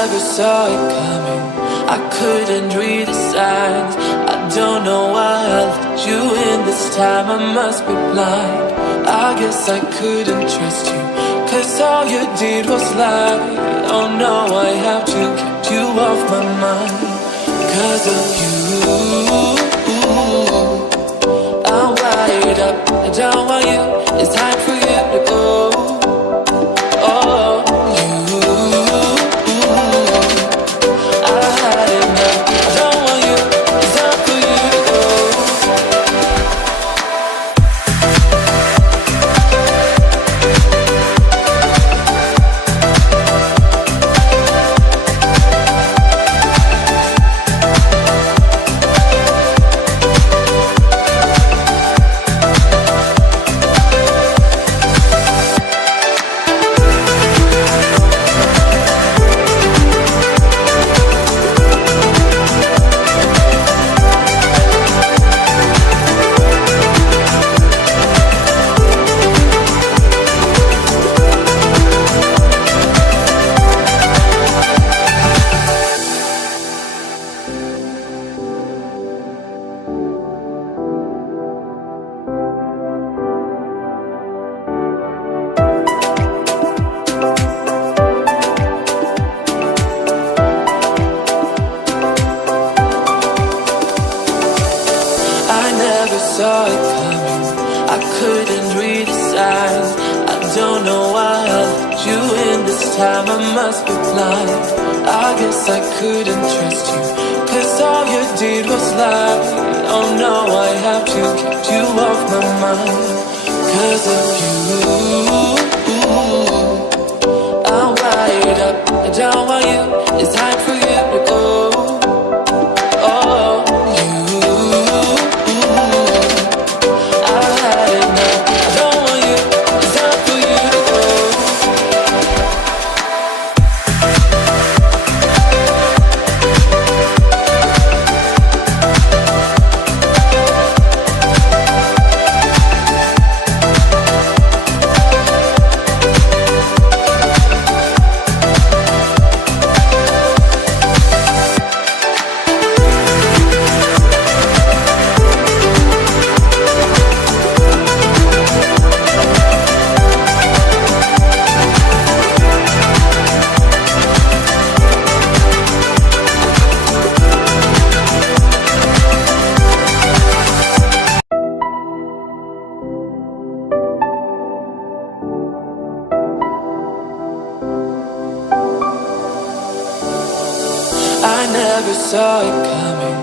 never saw it coming. I couldn't read the signs. I don't know why I let you in this time. I must be blind. I guess I couldn't trust you, 'cause all you did was lie. Oh no, I have to keep you off my mind. 'Cause of you, I'm wired up. I don't want you. It's time for you to go. Oh, you, I had enough. I don't want you. It's time for you to go. Saw it coming. I couldn't read the signs. I don't know why I let you in this time. I must be blind. I guess I couldn't trust you, 'cause all you did was lie. Oh no, I have to keep you off my mind. 'Cause of you, I'm wired up. I don't want you. It's time for you to go. Oh, I never saw it coming.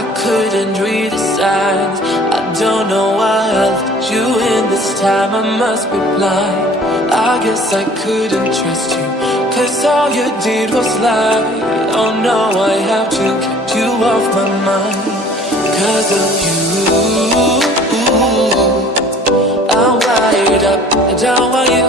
I couldn't read the signs. I don't know why I let you in this time. I must be blind. I guess I couldn't trust you, 'cause all you did was lie. Oh no, I have to keep you off my mind. 'Cause of you, I'm wired up. I don't want you.